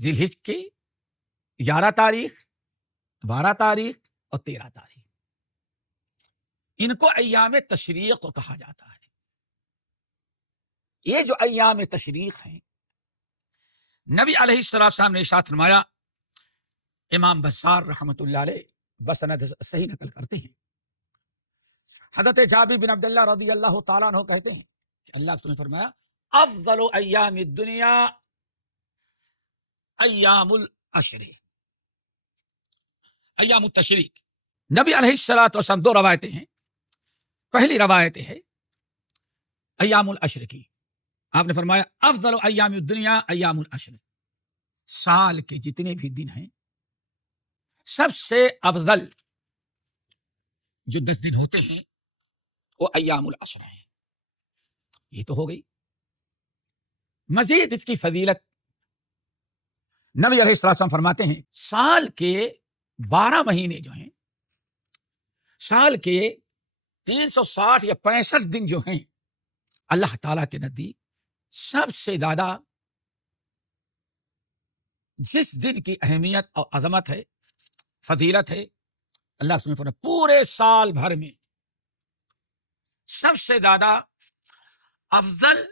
ذی الحج کی 11 تاریخ، 12 تاریخ اور 13 تاریخ، ان کو ایام تشریق کہا جاتا ہے۔ یہ جو ایام تشریق ہیں، نبی علیہ السلام نے ارشاد فرمایا، امام بزار رحمۃ اللہ علیہ بسند صحیح نقل کرتے ہیں، حضرت جابر بن عبداللہ رضی اللہ تعالیٰ عنہ کہتے ہیں کہ اللہ نے فرمایا، افضل ایام الدنیا ایام العشر، ایام التشریق۔ نبی علیہ السلام 2 روایتیں ہیں۔ پہلی روایت ہے ایام العشر کی، آپ نے فرمایا افضل ایام الدنیا ایام العشر، سال کے جتنے بھی دن ہیں سب سے افضل جو 10 دن ہوتے ہیں وہ ایام العشر ہیں۔ یہ تو ہو گئی۔ مزید اس کی فضیلت نبی علیہ السلام فرماتے ہیں، سال کے 12 مہینے جو ہیں، سال کے 360 یا 65 دن جو ہیں، اللہ تعالیٰ کے نزدیک سب سے زیادہ جس دن کی اہمیت اور عظمت ہے، فضیلت ہے، اللہ سبحانہ فرماتے پورے سال بھر میں سب سے زیادہ افضل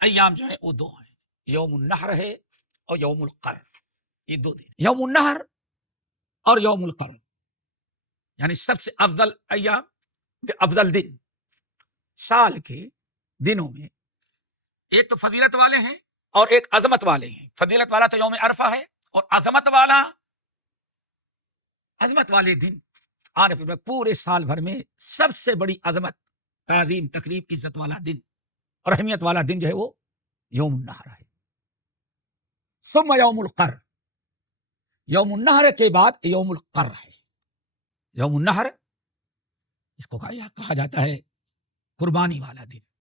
ایام جو ہے وہ 2 ہیں، یوم النحر ہے اور یوم القر۔ یہ 2 دن، یوم النحر اور یوم القر، یعنی سب سے افضل ایام، افضل دن سال کے دنوں میں۔ ایک تو فضیلت والے ہیں اور ایک عظمت والے ہیں۔ فضیلت والا تو یوم عرفہ ہے، اور عظمت والے دن عارف پورے سال بھر میں سب سے بڑی عظمت، تعظیم، تقریب، عزت والا دن اور اہمیت والا دن جو ہے وہ یوم النحر ہے۔ ثم یوم القر، یوم النحر کے بعد یوم القر ہے۔ یوم النحر اس کو کہا جاتا ہے قربانی والا دن،